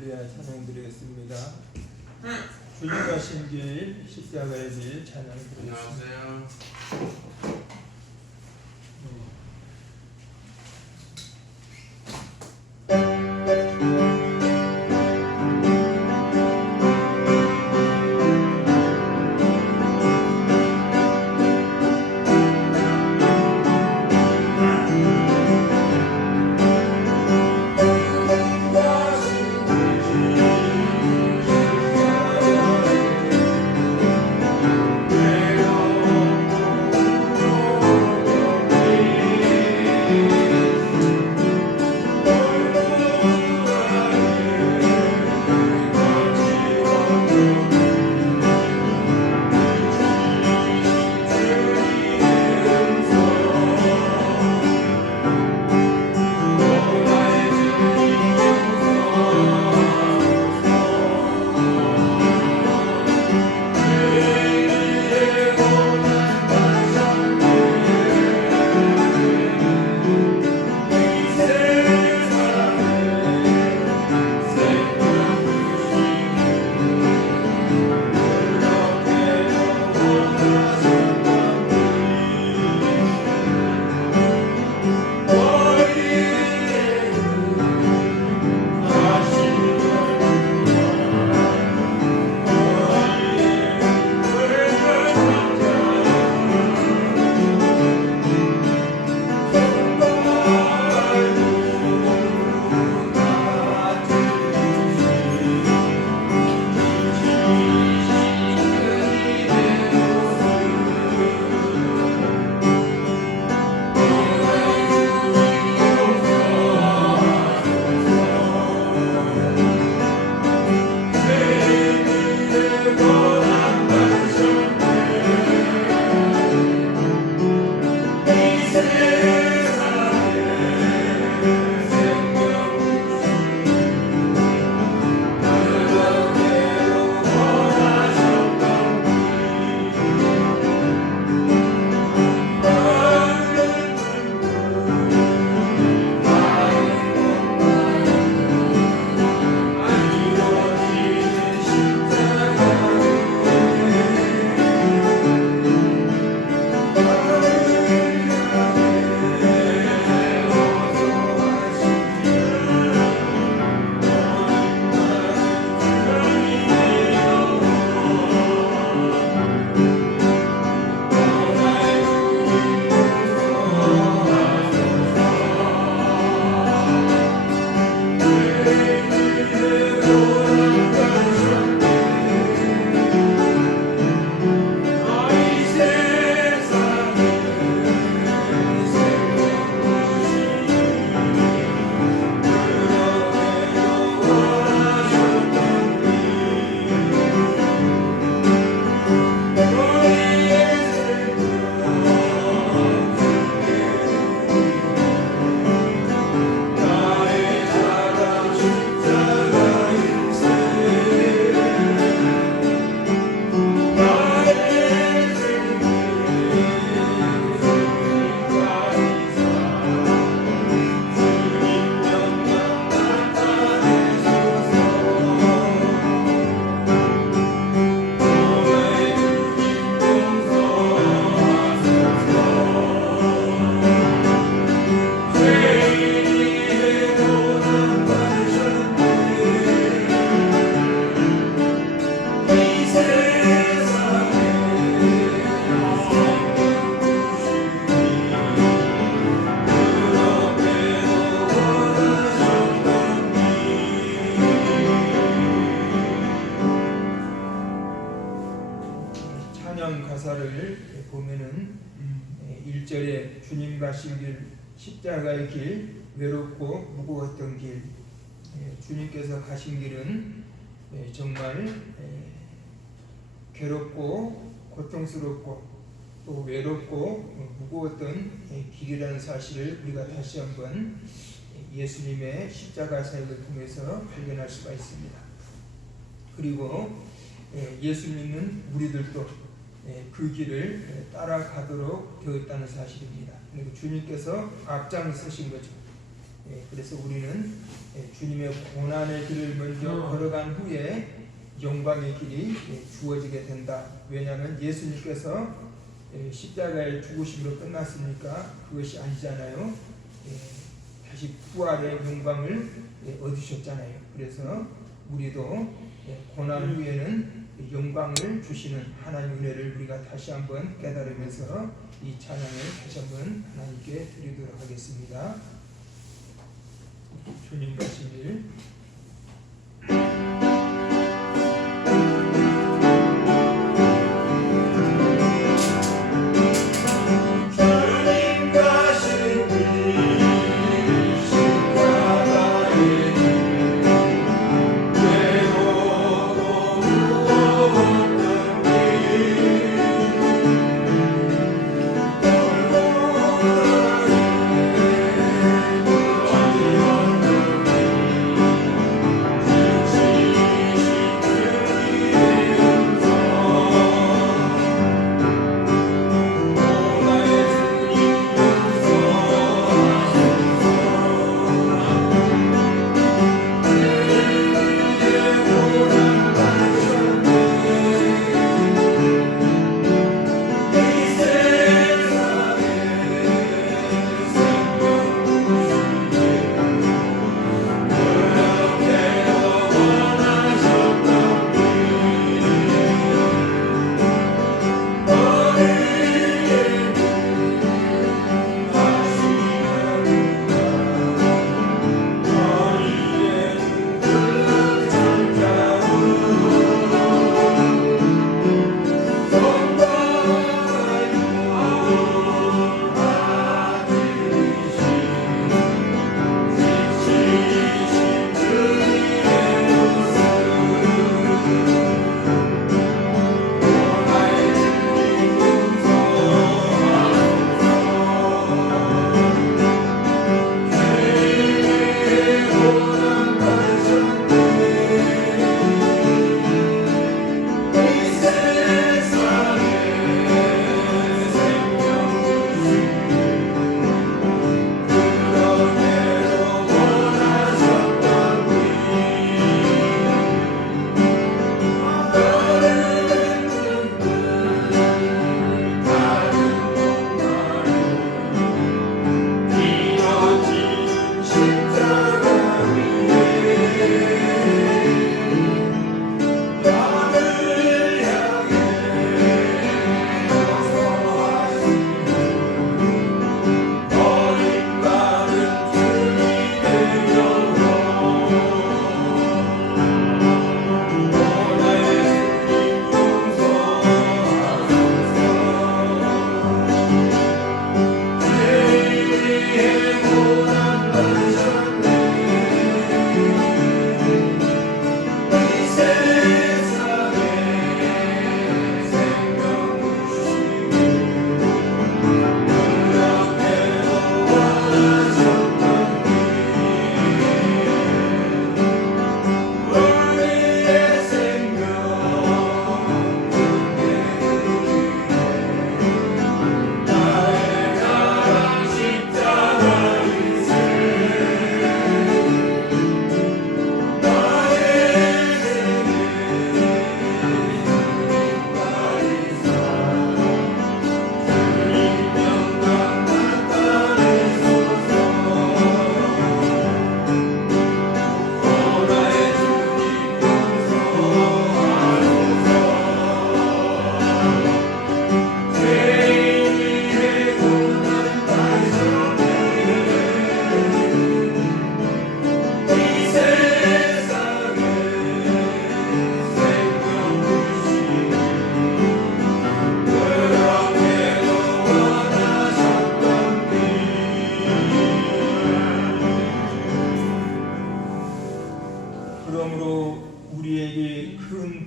할렐루야 찬양드리겠습니다. 주님과 신길 십자가의 길 찬양드리겠습니다. 안녕하세요. 찬양 가사를 보면은 1절에 주님 가신 길 십자가의 길 외롭고 무거웠던 길, 주님께서 가신 길은 정말 괴롭고 고통스럽고 또 외롭고 무거웠던 길이라는 사실을 우리가 다시 한번 예수님의 십자가 사역을 통해서 발견할 수가 있습니다. 그리고 예수 믿는 우리들도 그 길을 따라가도록 되었다는 사실입니다. 그리고 주님께서 앞장서신 거죠. 그래서 우리는 주님의 고난의 길을 먼저 걸어간 후에 영광의 길이 주어지게 된다. 왜냐하면 예수님께서 십자가의 죽으심으로 끝났으니까 그것이 아니잖아요. 다시 부활의 영광을 얻으셨잖아요. 그래서 우리도 고난 후에는 영광을 주시는 하나님 은혜를 우리가 다시 한번 깨달으면서 이 찬양을 다시 한번 하나님께 드리도록 하겠습니다. 주님 가시길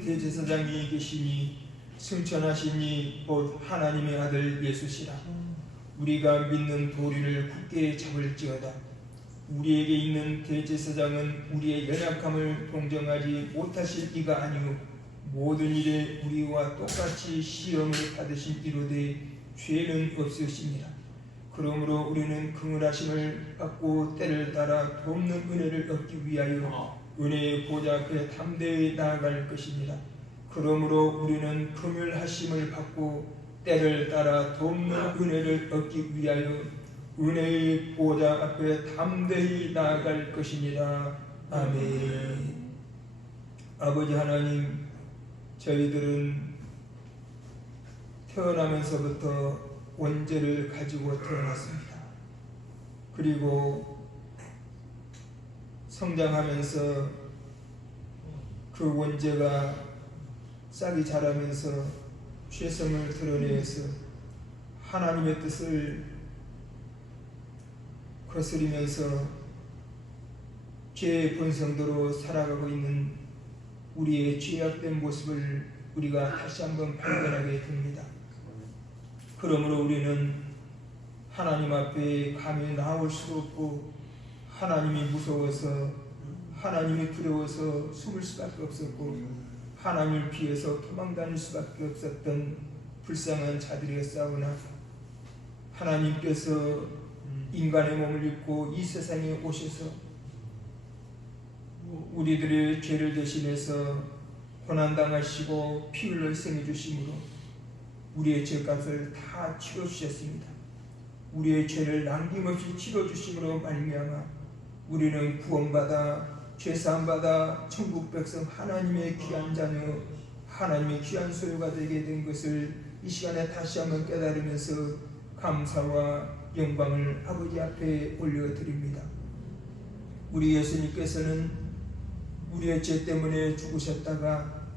대제사장이 계시니 승천하시니 곧 하나님의 아들 예수시라. 우리가 믿는 도리를 굳게 잡을지어다. 우리에게 있는 대제사장은 우리의 연약함을 동정하지 못하실 이가 아니오 모든 일에 우리와 똑같이 시험을 받으신 이로되 죄는 없으시니라. 그러므로 우리는 긍휼하심을 받고 때를 따라 돕는 은혜를 얻기 위하여 은혜의 보좌 앞에 담대히 나아갈 것입니다. 그러므로 우리는 긍휼하심을 받고 때를 따라 돕는 은혜를 얻기 위하여 은혜의 보좌 앞에 담대히 나아갈 것입니다. 아멘. 아버지 하나님, 저희들은 태어나면서부터 원죄를 가지고 태어났습니다. 그리고 성장하면서 그 원죄가 싹이 자라면서 죄성을 드러내서 하나님의 뜻을 거스리면서 죄의 본성대로 살아가고 있는 우리의 죄악된 모습을 우리가 다시 한번 발견하게 됩니다. 그러므로 우리는 하나님 앞에 감히 나올 수 없고 하나님이 무서워서 하나님이 두려워서 숨을 수밖에 없었고 하나님을 피해서 도망다닐 수밖에 없었던 불쌍한 자들이었사오나 하나님께서 인간의 몸을 입고 이 세상에 오셔서 우리들의 죄를 대신해서 고난당하시고 피 흘려 희생해 주심으로 우리의 죄값을 다 치러주셨습니다. 우리의 죄를 남김없이 치러주심으로 말미암아 우리는 구원받아 죄사함받아 천국 백성 하나님의 귀한 자녀 하나님의 귀한 소유가 되게 된 것을 이 시간에 다시 한번 깨달으면서 감사와 영광을 아버지 앞에 올려드립니다. 우리 예수님께서는 우리의 죄 때문에 죽으셨다가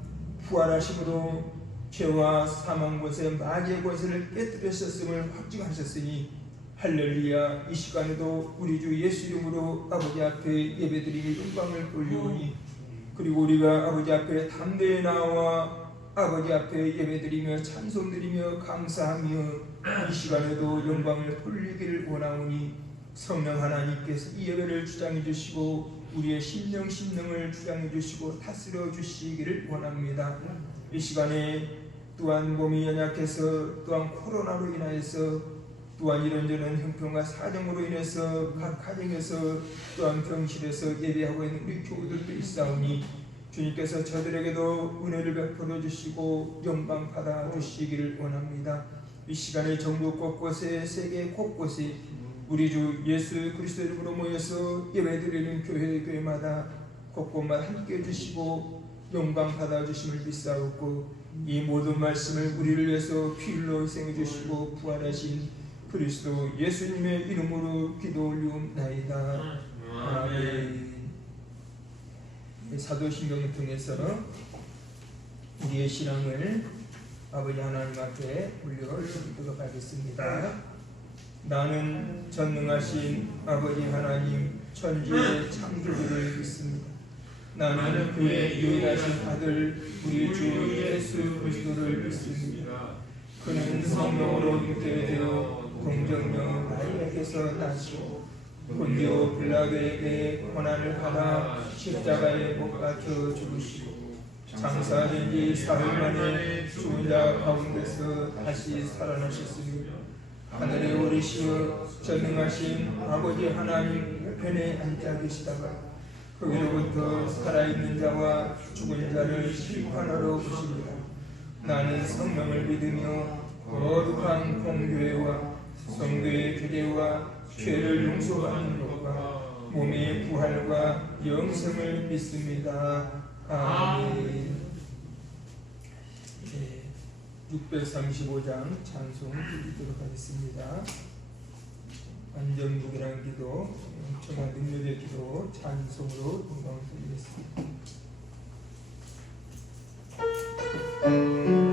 부활하심으로 죄와 사망 권세 마귀의 권세를 깨뜨리셨음을 확증하셨으니 할렐루야. 이 시간에도 우리 주 예수 이름으로 아버지 앞에 예배드리며 영광을 돌리오니 그리고 우리가 아버지 앞에 담대히 나와 아버지 앞에 예배드리며 찬송드리며 감사하며 이 시간에도 영광을 돌리기를 원하오니 성령 하나님께서 이 예배를 주장해 주시고 우리의 심령을 주장해 주시고 다스려 주시기를 원합니다. 이 시간에 또한 몸이 연약해서 또한 코로나로 인하여서 또한 이런저런 형편과 사정으로 인해서 각 가정에서 또한 병실에서 예배하고 있는 우리 교우들도 있사오니 주님께서 저들에게도 은혜를 베풀어 주시고 영광 받아 주시기를 원합니다. 이 시간에 전국 곳곳에 세계 곳곳에 우리 주 예수 그리스도 이름으로 모여서 예배드리는 교회마다 곳곳마다 함께해 주시고 영광 받아 주심을 믿사옵고 이 모든 말씀을 우리를 위해서 피 흘려 희생해 주시고 부활하신 그리스도 예수님의 이름으로 기도 올리옵나이다. 아멘. 사도신경을 통해서 우리의 신앙을 아버지 하나님 앞에 올려드리도록 하겠습니다. 나는 전능하신 아버지 하나님 천지의 창조주를 믿습니다. 나는 그의 유일하신 아들 우리 주 예수 그리스도를 믿습니다. 그는 성령으로 잉태되어 동정녀 마리아에게서 나시고 본디오 빌라도에게 고난을 받아 십자가에 못 박혀 죽으시고 장사된 지 사흘 만에 죽은 자 가운데서 다시 살아나셨으며 하늘에 오르시어 전능하신 아버지 하나님 우편에 앉아 계시다가 거기로부터 살아있는 자와 죽은 자를 심판하러 오십니다. 나는 성령을 믿으며 거룩한 공교회와 성도의 교제와 죄를 용서받는 것과 몸의 부활과 영생을 믿습니다. 아멘. 635장 찬송 드리도록 하겠습니다. 안전무기란 기도, 영청한 능력의 기도, 찬송으로 영광을 드리겠습니다. Oh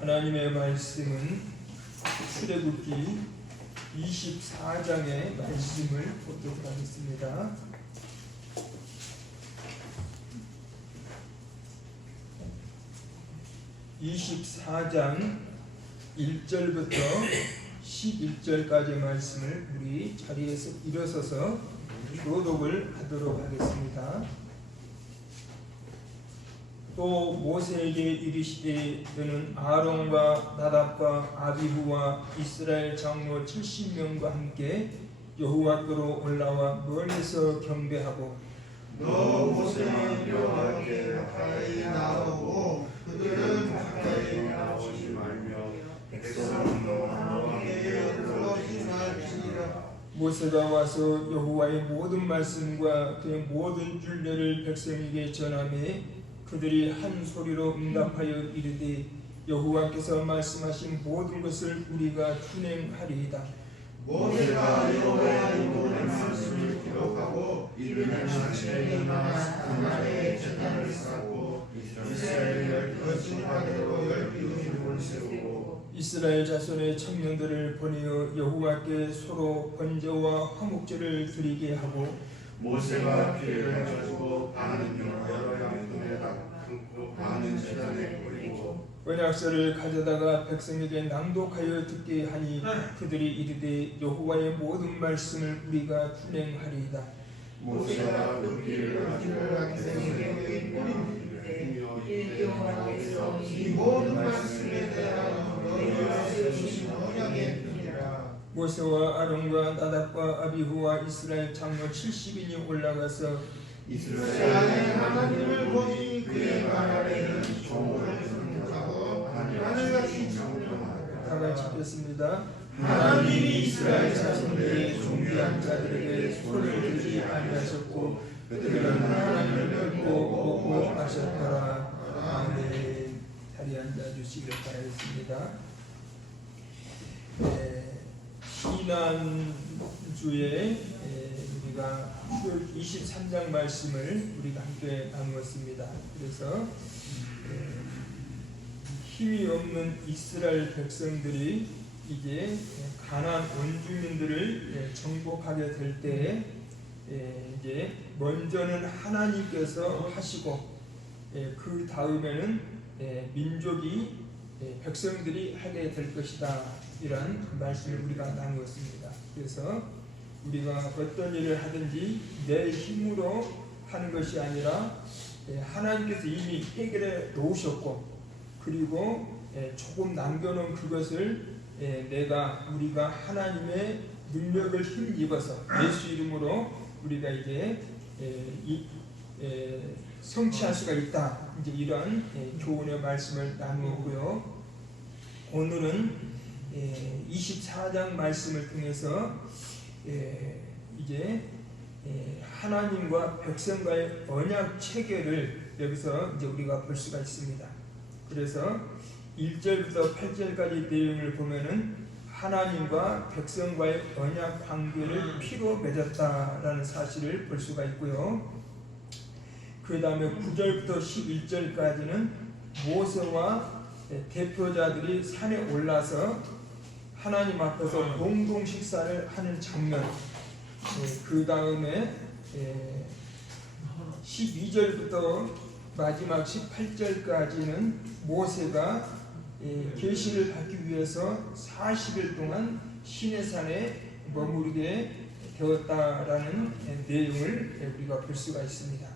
하나님의 말씀은 출애굽기 24장의 말씀을 보도록 하겠습니다. (24장) 1절부터 11절까지의 말씀을 우리 자리에서 일어서서 교독을 하도록 하겠습니다. 또 모세에게 이르시되 너는 아론과 나답과 아비후와 이스라엘 장로 70명과 함께 여호와께로 올라와 멀리서 경배하고 너 모세는 여호와께 가까이 나오고 그들은 가까이 나오지 말며 백성은 너와 함께 그러지 말지니라. 모세가 와서 여호와의 모든 말씀과 그의 모든 율례를 백성에게 전하매 그들이 한 소리로 응답하여 이르되 여호와께서 말씀하신 모든 것을 우리가 준행하리이다. 모세가 여호와의 모든 말씀을 기록하고 이르는 아침에 일어나 그날에 제단을 쌓고 이스라엘을 거짓말대로 12집을 세우고 이스라엘 자손의 청년들을 보내어 여호와께 서로 번제와 화목제를 드리게 하고 모세가 피를 가지고 반은 여러 양푼에다 붓고 반은 제단에 뿌리고 언약서를 가져다가 백성에게 낭독하여 듣게 하니 그들이 이르되 여호와의 모든 말씀을 우리가 준행하리이다. 모세가 그 피를 가지고 백성에게 뿌리며 여호와께서 이 모든 말씀에 대하여 너희에게 주신 언약의 편이라. 모세와 아론과 나답과 아비후와 이스라엘 장로 70인이 올라가서 이스라엘의 하나님을 보니 그의 말 아래는 종을 승복하고 하늘같이 정령하다. 다 같이 읽겠습니다. 하나님이 이스라엘 자손들의 존귀한 자들에게 손을 들지 아니하셨고 그들은 하나님을 뵙고 보고 하셨더라. 아멘. 자리에 앉아주시길 바라겠습니다. 지난주에 우리가 출애굽 23장 말씀을 우리가 함께 나누었습니다. 그래서 힘이 없는 이스라엘 백성들이 이제 가나안 원주민들을 정복하게 될 때 이제 먼저는 하나님께서 하시고 그 다음에는 민족이 백성들이 하게 될 것이다, 이런 말씀을 우리가 나누었습니다. 그래서 우리가 어떤 일을 하든지 내 힘으로 하는 것이 아니라 하나님께서 이미 해결해 놓으셨고, 그리고 조금 남겨놓은 그것을 우리가 하나님의 능력을 힘입어서 예수 이름으로 우리가 이제 성취할 수가 있다, 이제 이런 교훈의 말씀을 나누었고요. 오늘은 24장 말씀을 통해서 이제 하나님과 백성과의 언약 체계를 여기서 이제 우리가 볼 수가 있습니다. 그래서 1절부터 8절까지 내용을 보면은 하나님과 백성과의 언약 관계를 피로 맺었다라는 사실을 볼 수가 있고요. 그 다음에 9절부터 11절까지는 모세와 대표자들이 산에 올라서 하나님 앞에서 공동 식사를 하는 장면, 그 다음에 12절부터 마지막 18절까지는 모세가 계시를 받기 위해서 40일 동안 시내산에 머무르게 되었다라는 내용을 우리가 볼 수가 있습니다.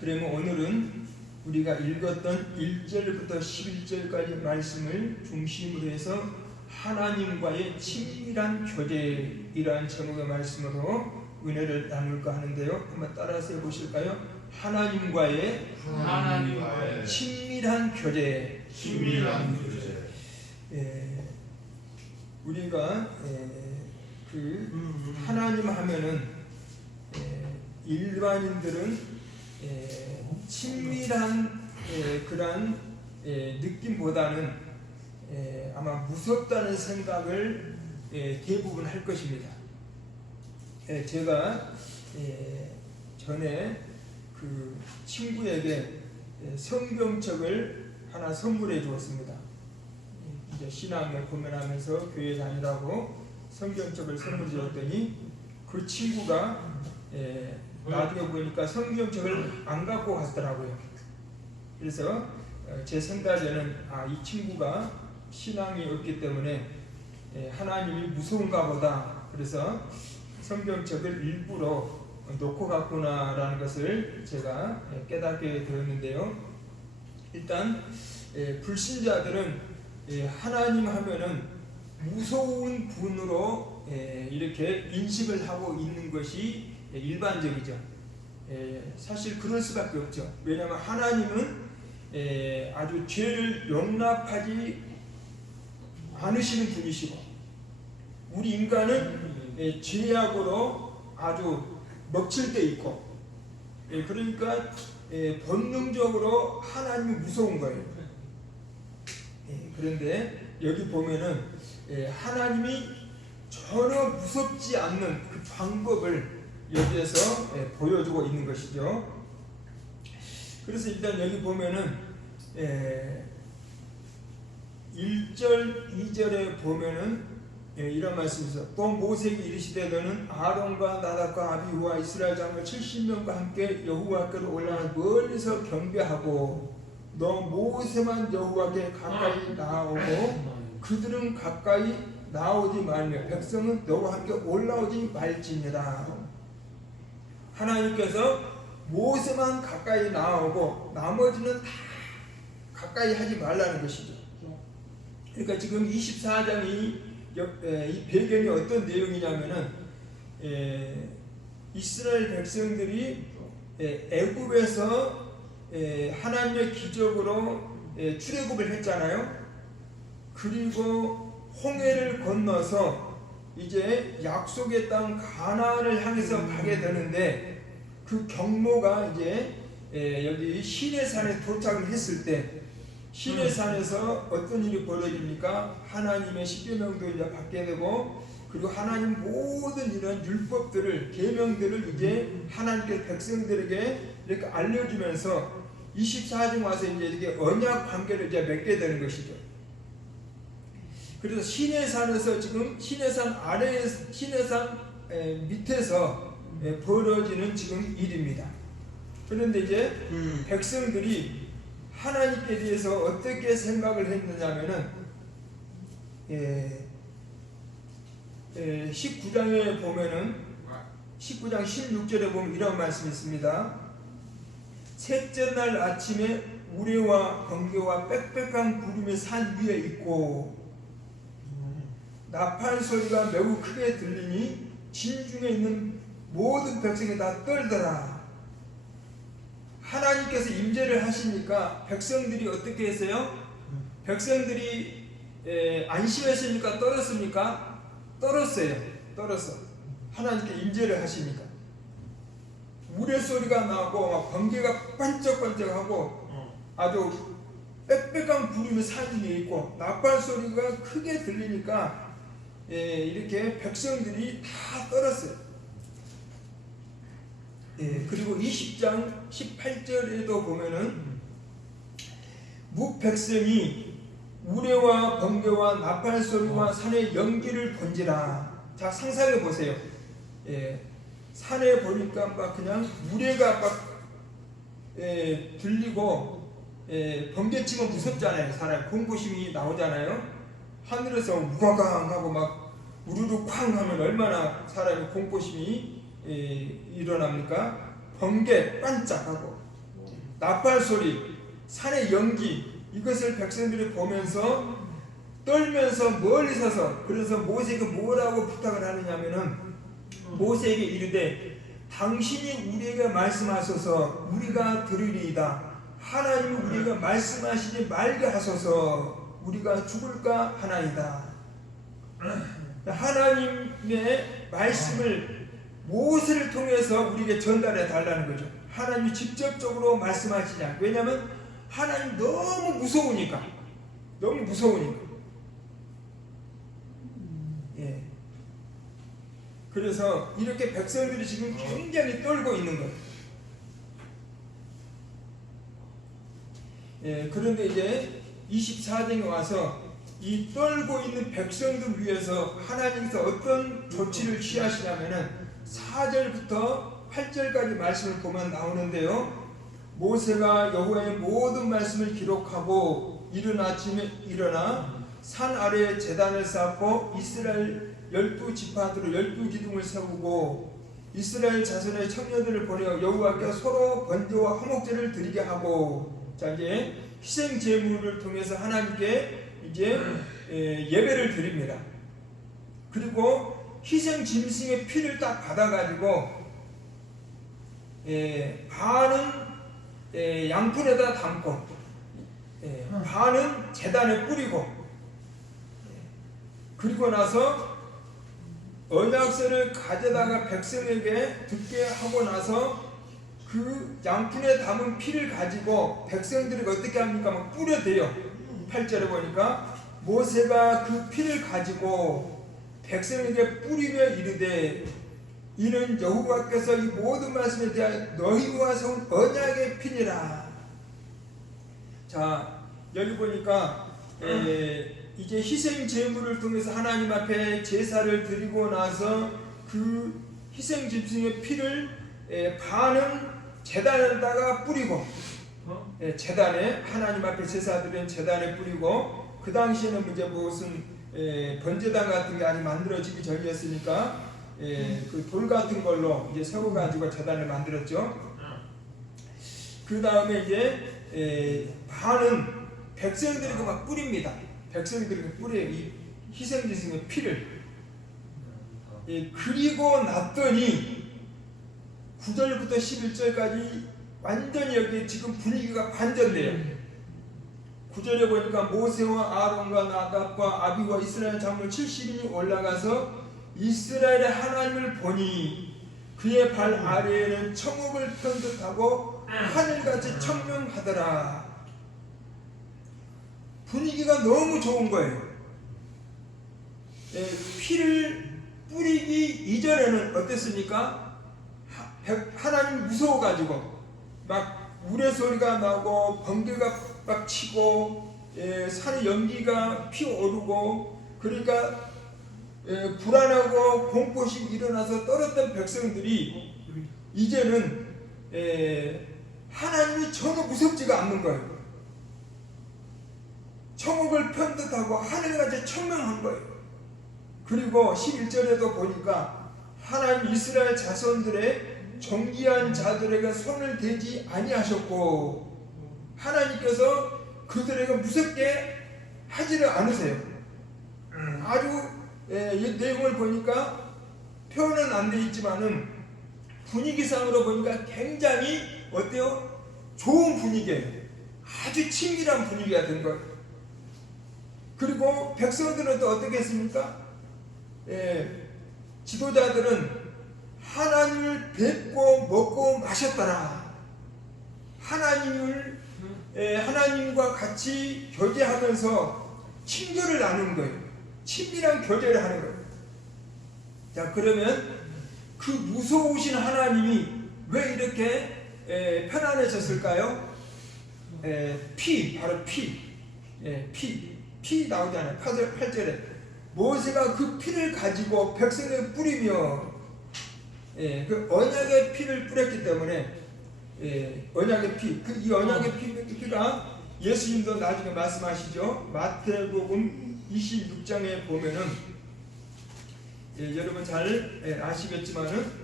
그러면 오늘은 우리가 읽었던 1절부터 11절까지 말씀을 중심으로 해서 하나님과의 친밀한 교제이라는 제목의 말씀으로 은혜를 나눌까 하는데요. 한번 따라서 해보실까요? 하나님과의 친밀한 교제. 우리가 그 하나님 하면은 일반인들은 친밀한 그런 느낌보다는 아마 무섭다는 생각을 대부분 할 것입니다. 제가 전에 그 친구에게 성경책을 하나 선물해 주었습니다. 이제 신앙을 고민하면서 교회 다니라고 성경책을 선물해 줬더니 그 친구가 나중에 보니까 성경책을 안 갖고 갔더라고요. 그래서 제 생각에는 이 친구가 신앙이 없기 때문에 하나님이 무서운가 보다. 그래서 성경책을 일부러 놓고 갔구나라는 것을 제가 깨닫게 되었는데요. 일단 불신자들은 하나님 하면은 무서운 분으로 이렇게 인식을 하고 있는 것이 일반적이죠. 사실 그럴 수밖에 없죠. 왜냐하면 하나님은 아주 죄를 용납하지 않으시는 분이시고 우리 인간은 죄악으로 아주 먹칠 때 있고 그러니까 본능적으로 하나님이 무서운 거예요. 그런데 여기 보면은 하나님이 전혀 무섭지 않는 그 방법을 여기에서 보여주고 있는 것이죠. 그래서 일단 여기 보면은 1절, 2절에 보면은 이런 말씀이 있어요. 또 모세에게 이르시되 너는 아론과 나답과 아비후와 이스라엘 장로 70명과 함께 여호와께로 올라가 멀리서 경배하고 너 모세만 여호와께 가까이 나오고 그들은 가까이 나오지 말며 백성은 너와 함께 올라오지 말지니라. 하나님께서 모세만 가까이 나오고 나머지는 다 가까이 하지 말라는 것이죠. 그러니까 지금 24장이 이 배경이 어떤 내용이냐면은 이스라엘 백성들이 애굽에서 하나님의 기적으로 출애굽을 했잖아요. 그리고 홍해를 건너서 이제 약속의 땅 가나안을 향해서 가게 되는데 그 경로가 이제 여기 시내산에 도착을 했을 때 시내산에서 어떤 일이 벌어집니까? 하나님의 십계명도 이제 받게 되고 그리고 하나님 모든 이런 율법들을 계명들을 이제 하나님께 백성들에게 이렇게 알려주면서 24장 와서 이제 이렇게 언약 관계를 이제 맺게 되는 것이죠. 그래서 시내산에서 지금 시내산 아래에 시내산 밑에서 벌어지는 지금 일입니다. 그런데 이제 백성들이 하나님께 대해서 어떻게 생각을 했느냐면은 19장에 보면은 19장 16절에 보면 이런 말씀이 있습니다. 셋째 날 아침에 우레와 번개와 빽빽한 구름이 산 위에 있고 나팔 소리가 매우 크게 들리니 진중에 있는 모든 백성이 다 떨더라. 하나님께서 임재를 하시니까 백성들이 어떻게 했어요? 백성들이 안심했으니까 떨었습니까? 떨었어요. 떨었어. 하나님께 임재를 하십니까? 우레소리가 나고 막 번개가 반짝반짝하고 아주 빽빽한 구름이 산 위에 있고 나팔소리가 크게 들리니까 이렇게 백성들이 다 떨었어요. 그리고 20장 18절에도 보면은 뭇백성이 우레와 번개와 나팔소리와 산의 연기를 본지라. 자, 상상해 보세요. 산에 보니까 막 그냥 우레가 막 들리고 번개 치면 무섭잖아요. 사람 공포심이 나오잖아요. 하늘에서 우가강 하고 막 우르르 쾅 하면 얼마나 사람이 공포심이 일어납니까? 번개 반짝하고 나팔소리, 산의 연기, 이것을 백성들이 보면서 떨면서 멀리 서서, 그래서 모세에게 뭐라고 부탁을 하느냐면은 모세에게 이르되 당신이 우리에게 말씀하소서 우리가 들으리이다. 하나님 우리가 말씀하시지 말게 하소서 우리가 죽을까 하나이다. 하나님의 말씀을 모세를 통해서 우리에게 전달해 달라는 거죠. 하나님이 직접적으로 말씀하시지 않고. 왜냐하면 하나님 너무 무서우니까. 그래서 이렇게 백성들이 지금 굉장히 떨고 있는 거예요. 그런데 이제 24장에 와서 이 떨고 있는 백성들 위해서 하나님께서 어떤 조치를 취하시냐면은 4절부터 8절까지 말씀을 보면 나오는데요. 모세가 여호와의 모든 말씀을 기록하고 이른 아침에 일어나 산 아래에 제단을 쌓고 이스라엘 12지파들로 12기둥을 세우고 이스라엘 자손의 청년들을 보내어 여호와께 서로 번제와 화목제를 드리게 하고, 자 이제 희생 제물을 통해서 하나님께 이제 예배를 드립니다. 그리고 희생 짐승의 피를 딱 받아가지고 반은 양푼에다 담고 반은 제단에 뿌리고, 그리고 나서 언약서를 가져다가 백성에게 듣게 하고 나서 그 양푼에 담은 피를 가지고 백성들이 어떻게 합니까? 막 뿌려대요. 8절에 보니까 모세가 그 피를 가지고 백성에게 뿌리며 이르되 이는 여호와께서 이 모든 말씀에 대하여 너희와 세운 언약의 피니라. 자 여기 보니까 이제 희생 제물을 통해서 하나님 앞에 제사를 드리고 나서 그 희생 짐승의 피를 반은 제단에다가 뿌리고, 제단에 하나님 앞에 제사드린 제단에 뿌리고, 그 당시에는 이제 무슨 번제단 같은 게 아직 만들어지기 전이었으니까 그 돌 같은 걸로 이제 세워가지고 제단을 만들었죠. 그 다음에 이제 반은 백성들이 막 뿌립니다. 백성들이 뿌려요. 이 희생짐승의 피를. 그리고 났더니 9절부터 11절까지 완전히 여기 지금 분위기가 반전돼요. 9절에 보니까 모세와 아론과 나답과 아비와 이스라엘 장로 70인이 올라가서 이스라엘의 하나님을 보니 그의 발 아래에는 청옥을 편듯하고 하늘같이 청명하더라. 분위기가 너무 좋은 거예요. 피를 뿌리기 이전에는 어땠습니까? 하나님 무서워가지고 막 우레소리가 나고 번개가 막 치고 산의 연기가 피어오르고, 그러니까 불안하고 공포심이 일어나서 떨었던 백성들이 이제는 하나님이 전혀 무섭지가 않는 거예요. 청옥을 편듯하고 하늘같이 청명한 거예요. 그리고 11절에도 보니까 하나님 이스라엘 자손들의 정기한 자들에게 손을 대지 아니하셨고 하나님께서 그들에게 무섭게 하지를 않으세요. 아주 이 내용을 보니까 표현은 안 돼 있지만은 분위기상으로 보니까 굉장히 어때요? 좋은 분위기예요. 아주 친밀한 분위기가 된 거예요. 그리고 백성들은 또 어떻게 했습니까? 지도자들은 하나님을 뵙고 먹고 마셨더라. 하나님과 같이 교제하면서 친교를 나누는 거예요. 친밀한 교제를 하는 거예요. 자, 그러면 그 무서우신 하나님이 왜 이렇게 편안해졌을까요? 바로 피 나오잖아요. 8절에 모세가 그 피를 가지고 백성에 뿌리며 그 언약의 피를 뿌렸기 때문에 언약의 피, 이 언약의 피가 예수님도 나중에 말씀하시죠. 마태복음 26장에 보면은 여러분 잘 아시겠지만은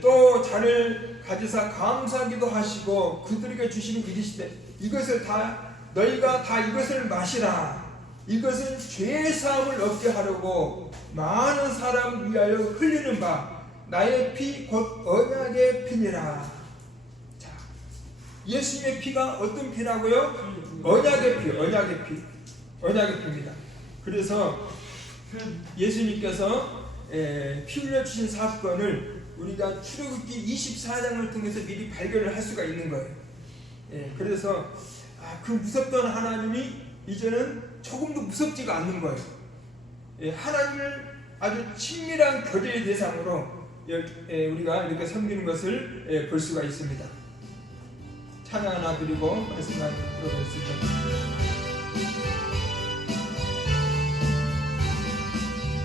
또 잔을 가지사 감사기도 하시고 그들에게 주시는 이르시되 이것을 다 너희가 다 이것을 마시라. 이것은 죄 사함을 얻게 하려고 많은 사람 위하여 흘리는 바 나의 피 곧 언약의 피니라. 자, 예수님의 피가 어떤 피라고요? 언약의 피입니다. 그래서 예수님께서 피 흘려 주신 사건을 우리가 출애굽기 24장을 통해서 미리 발견을 할 수가 있는 거예요. 그래서 그 무섭던 하나님이 이제는 조금도 무섭지가 않는 거예요. 하나님을 아주 친밀한 교제의 대상으로 우리가 이렇게 섬기는 것을 볼 수가 있습니다. 찬양 하나 드리고 말씀 하나 들어보겠습니다.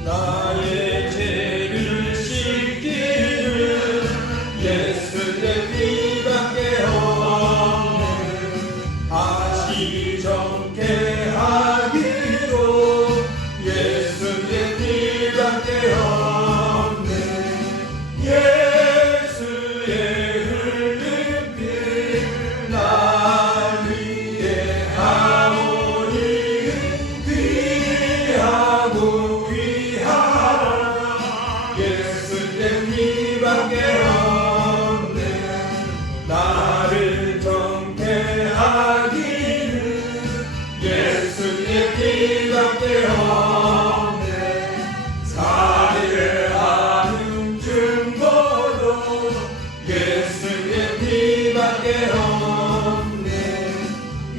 나의 죄를 씻기는 예수의 피밖에 없네. 다시 정케하기로 예수의 피밖에 없네. 예수의 흘린 피 날 위해 하오니 귀하고 예수의 피밖에 없네. 나를 정케하기는 예수의 피밖에 없네. 살해하는 증거도 예수의 피밖에 없네.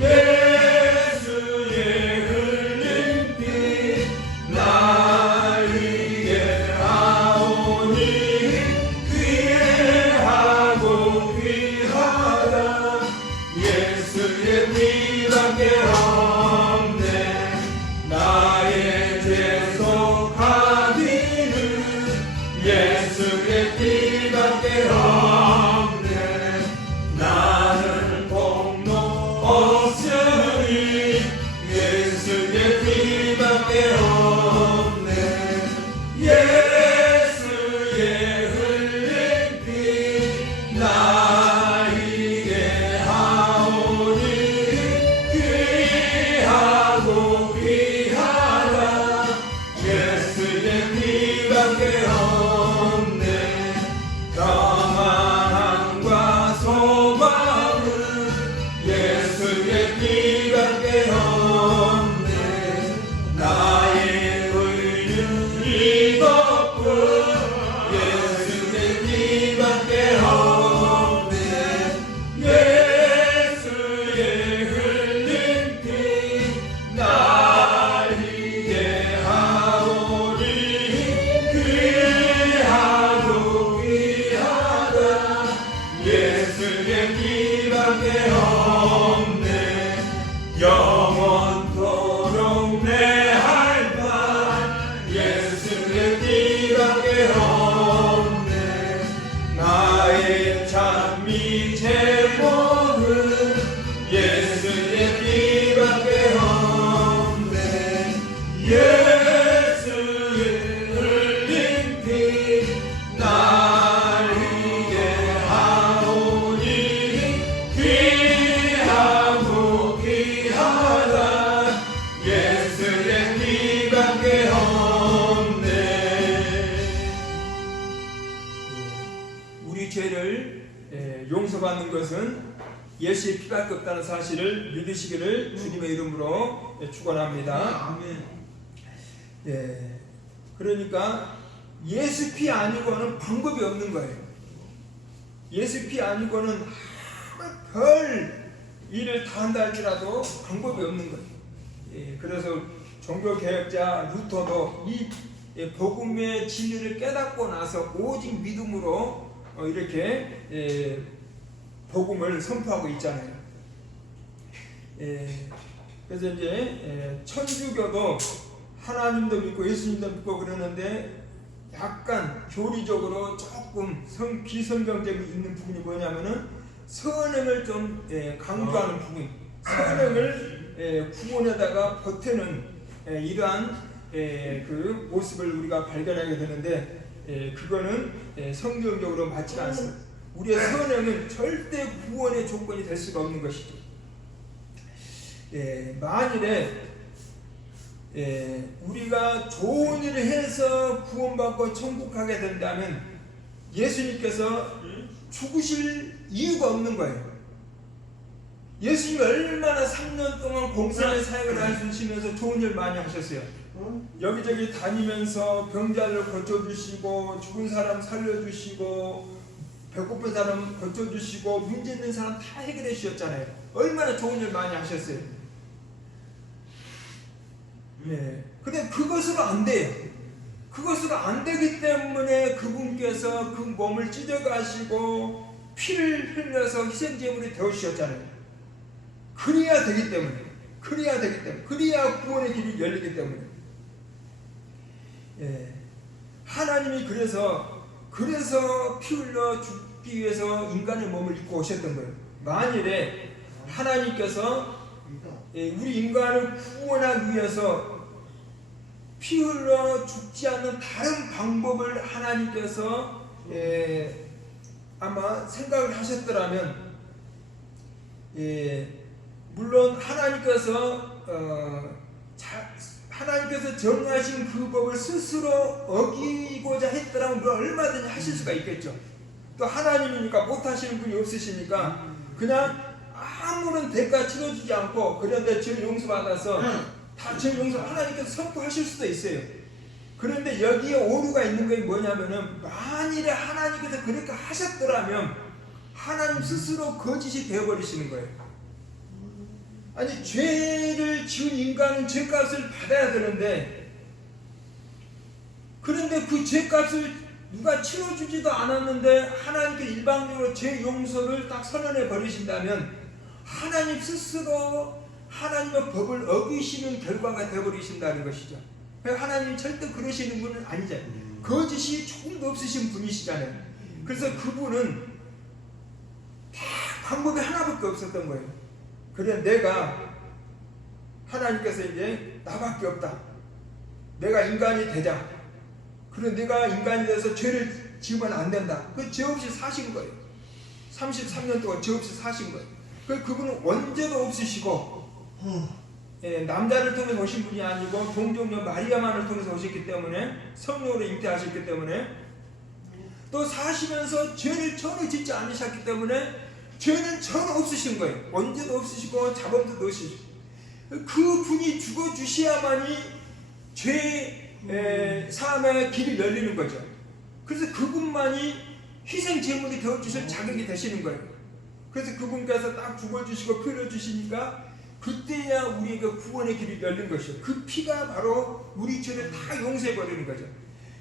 예수의 흘린 피 날 위해 하오니 귀하고 귀하다. 예수의 피밖에 없네. 나의 죄 속하기는 예수의 피밖에 없네. 나는 공로 없으니 예수의 피밖에 없네. 예수의 흘린 피 날 위해 하오니 귀하고 귀하다. 예수의 피밖에 없네. 평안함과 소망은 예수의 피밖에 없네. 나의 의는 이것뿐 예수의 피밖에 없네. 예수의 흘린 피 날 위해 하오니 귀하고 귀하다. 예수의 피밖에 없네. 영원토록 내 할 바 예수의 피밖에 없네. 나의 찬미 제목은 예수의 피밖에 없네. 예수의 흘린 피 날 위해 하오니 귀하고 귀하다. 예수의 피밖에 없네. 우리 죄를 용서받는 것은 예수의 피밖에 없다는 사실을 믿으시기를 주님의 이름으로 축원합니다. 아멘. 그러니까 예수피 아니고는 방법이 없는 거예요. 예수피 아니고는 별 일을 다 한다 할지라도 방법이 없는 거예요. 그래서 종교개혁자 루터도 이 복음의 진리를 깨닫고 나서 오직 믿음으로 이렇게 복음을 선포하고 있잖아요. 그래서 이제 천주교도 하나님도 믿고 예수님도 믿고 그러는데 약간 교리적으로 조금 비성경적인 있는 부분이 뭐냐면은 선행을 좀 강조하는 부분, 선행을 구원에다가 보태는 이러한 그 모습을 우리가 발견하게 되는데 그거는 성경적으로 맞지 않습니다. 우리의 선행은 절대 구원의 조건이 될 수가 없는 것이죠. 만일에 우리가 좋은 일을 해서 구원받고 천국 가게 된다면 예수님께서 죽으실 이유가 없는 거예요. 예수님이 얼마나 3년 동안 공생의 사역을 하시면서 좋은 일 많이 하셨어요. 여기저기 다니면서 병자를 고쳐주시고 죽은 사람 살려주시고 배고픈 사람 고쳐주시고 문제 있는 사람 다 해결해 주셨잖아요. 얼마나 좋은 일 많이 하셨어요. 근데 그것으로 안 돼요. 그것으로 안 되기 때문에 그분께서 그 몸을 찢어가시고 피를 흘려서 희생제물이 되어주셨잖아요. 그래야 되기 때문에, 그래야 구원의 길이 열리기 때문에. 하나님이 그래서 피 흘려 죽기 위해서 인간의 몸을 입고 오셨던 거예요. 만일에 하나님께서 우리 인간을 구원하기 위해서 피 흘러 죽지 않는 다른 방법을 하나님께서 아마 생각을 하셨더라면, 물론 하나님께서 정하신 그 법을 스스로 어기고자 했더라면 얼마든지 하실 수가 있겠죠. 또 하나님이니까 못하시는 분이 없으시니까 그냥 아무런 대가 치러주지 않고 그런데 죄 용서받아서 다 죄 용서 하나님께서 선포하실 수도 있어요. 그런데 여기에 오류가 있는 게 뭐냐면은 만일에 하나님께서 그렇게 하셨더라면 하나님 스스로 거짓이 되어버리시는 거예요. 아니 죄를 지은 인간은 죄값을 받아야 되는데 그런데 그 죄값을 누가 치러주지도 않았는데 하나님께 일방적으로 죄 용서를 딱 선언해 버리신다면 하나님 스스로 하나님의 법을 어기시는 결과가 되어버리신다는 것이죠. 하나님이 절대 그러시는 분은 아니잖아요. 거짓이 조금도 없으신 분이시잖아요. 그래서 그분은 다 방법이 하나밖에 없었던 거예요. 그래 내가 하나님께서 이제 나밖에 없다. 내가 인간이 되자. 그래 내가 인간이 돼서 죄를 지으면 안 된다. 그 죄 없이 사신 거예요. 33년 동안 죄 없이 사신 거예요. 그분은 원죄도 없으시고 남자를 통해서 오신 분이 아니고 동정녀 마리아만을 통해서 오셨기 때문에 성령으로 잉태하셨기 때문에 또 사시면서 죄를 전혀 짓지 않으셨기 때문에 죄는 전혀 없으신 거예요. 원죄도 없으시고 자범도 없으시고 그 분이 죽어주셔야만이 죄 사함의 길이 열리는 거죠. 그래서 그분만이 희생 제물이 되어주실 자격이 되시는 거예요. 그래서 그분께서 딱 죽어주시고 피 흘려주시니까 그때야 우리에게 구원의 길이 열린 것이죠. 그 피가 바로 우리 죄를 다 용서해버리는 거죠.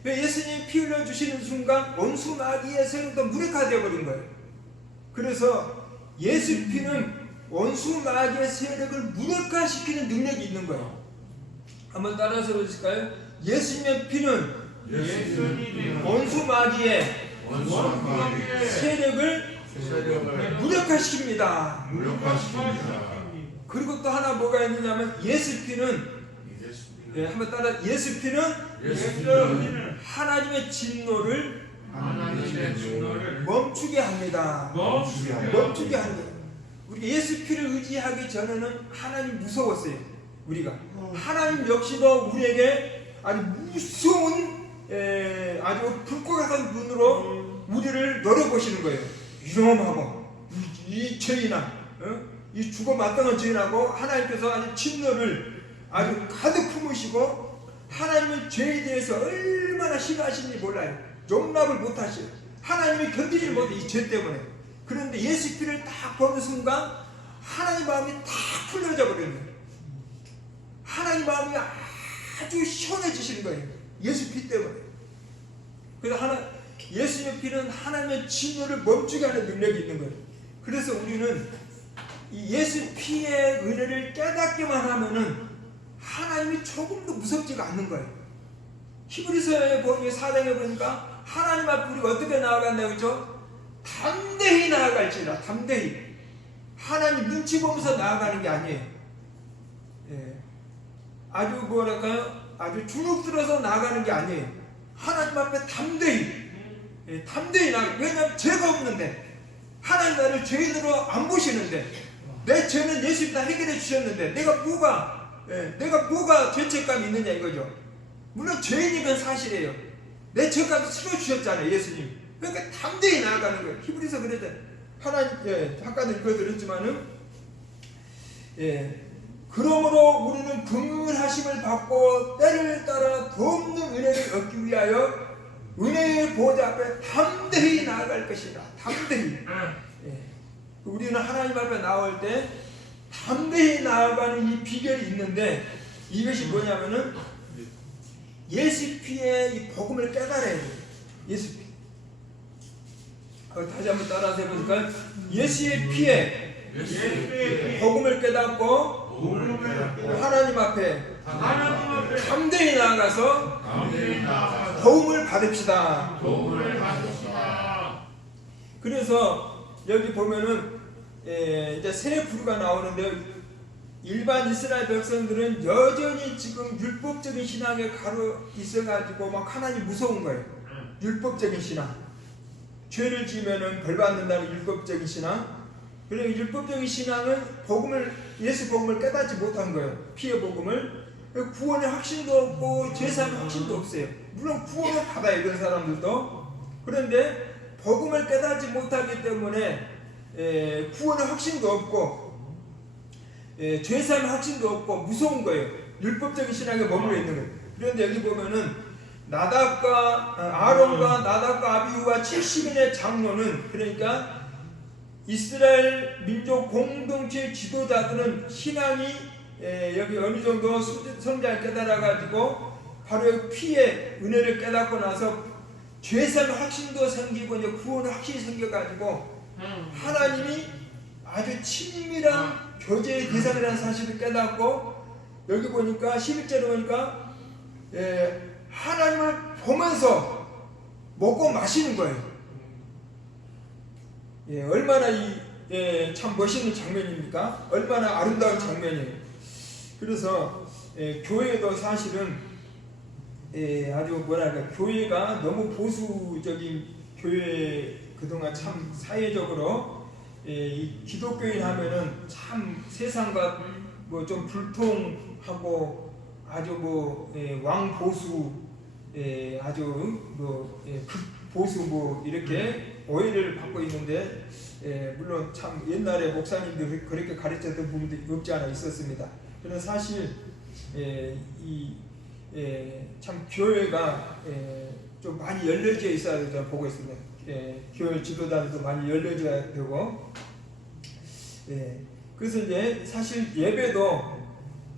예수님이 피 흘려주시는 순간 원수 마귀의 세력도 무력화되어 버린 거예요. 그래서 예수 피는 원수 마귀의 세력을 무력화시키는 능력이 있는 거예요. 한번 따라서 보실까요? 예수님의 피는 원수 마귀의 세력을 무력화시킵니다. 그리고 또 하나 뭐가 있느냐면 예수 피는 한번 따라 예수 피는 하나님의 진노를 멈추게 합니다. 멈추게 합니다. 우리 예수 피를 의지하기 전에는 하나님 무서웠어요. 우리가 하나님 역시도 우리에게 아주 무서운 아주 불꽃 같은 눈으로 우리를 노려보시는 거예요. 위험하고 이 죄인아, 이 죽어 마땅한 죄인하고 하나님께서 아주 진노를 아주 가득 품으시고 하나님은 죄에 대해서 얼마나 싫어하시는지 몰라요. 용납을 못하셔요. 하나님이 견디지 못해 이 죄 때문에. 그런데 예수 피를 딱 보는 순간 하나님 마음이 다 풀려져 버리는 거예요. 하나님 마음이 아주 시원해지시는 거예요. 예수 피 때문에. 그래서 예수의 피는 하나님의 진노를 멈추게 하는 능력이 있는 거예요. 그래서 우리는 이 예수 피의 은혜를 깨닫기만 하면은 하나님이 조금도 무섭지가 않는 거예요. 히브리서에 보면 4장에 보니까 하나님 앞에 우리가 어떻게 나아간다고 했죠? 담대히 나아갈지라. 담대히. 하나님 눈치 보면서 나아가는 게 아니에요. 예. 아주 뭐랄까요? 아주 주눅 들어서 나아가는 게 아니에요. 하나님 앞에 담대히. 예, 담대히 나아가. 왜냐하면 죄가 없는데 하나님 나를 죄인으로 안 보시는데 내 죄는 예수님 다 해결해 주셨는데 내가 뭐가 죄책감이 있느냐 이거죠. 물론 죄인이면 사실이에요. 내 죄값을 치러주셨잖아요 예수님. 그러니까 담대히 나아가는 거예요. 히브리서 그랬잖아요. 하나님, 아까도 읽어드렸지만은, 그러므로 우리는 긍휼하심을 받고 때를 따라 더없는 은혜를 얻기 위하여 은혜의 보좌 앞에 담대히 나아갈 것이다. 담대히. 우리는 하나님 앞에 나올 때 담대히 나아가는 이 비결이 있는데 이것이 뭐냐면은 예수 피의 이 복음을 깨달아야 돼요. 예수 피. 다시 한번 따라서 해보니까 예수의 피에 복음을 깨닫고 하나님 앞에 담대히 나아가서 도움을 받읍시다. 그래서 여기 보면은 이제 새 부류가 나오는데 일반 이스라엘 백성들은 여전히 지금 율법적인 신앙에 가로 있어가지고 막 하나님 무서운 거예요. 율법적인 신앙. 죄를 지으면은 벌 받는다는 율법적인 신앙. 그리고 율법적인 신앙은 예수 복음을 깨닫지 못한 거예요. 피의 복음을. 구원의 확신도 없고 죄사함의 확신도 없어요. 물론 구원을 받아요 이런 사람들도. 그런데 복음을 깨닫지 못하기 때문에 구원의 확신도 없고 죄사함의 확신도 없고 무서운 거예요. 율법적인 신앙에 머물러 있는 거예요. 그런데 여기 보면은 아론과 나답과 아비후와 70인의 장로는, 그러니까 이스라엘 민족 공동체 지도자들은 신앙이 여기 어느 정도 성장을 깨달아 가지고 바로 피의 은혜를 깨닫고 나서 죄사함의 확신도 생기고 이제 구원의 확신이 생겨 가지고 하나님이 아주 친밀한 교제의 대상이라는 사실을 깨닫고, 여기 보니까 11절에 보니까 하나님을 보면서 먹고 마시는 거예요. 얼마나 참 멋있는 장면입니까? 얼마나 아름다운 장면이에요. 그래서 교회도 사실은 아주 뭐랄까, 교회가 너무 보수적인 교회, 그동안 참 사회적으로 이 기독교인 하면은 참 세상과 뭐 좀 불통하고 아주 왕보수, 아주 극보수 이렇게 오해를 받고 있는데, 물론 참 옛날에 목사님들 그렇게 가르쳤던 부분들이 없지 않아 있었습니다. 그런 사실 참 교회가 좀 많이 열려져 있어야 된다고 보고 있습니다. 교회 지도자들도 많이 열려져야 되고, 그래서 이제 사실 예배도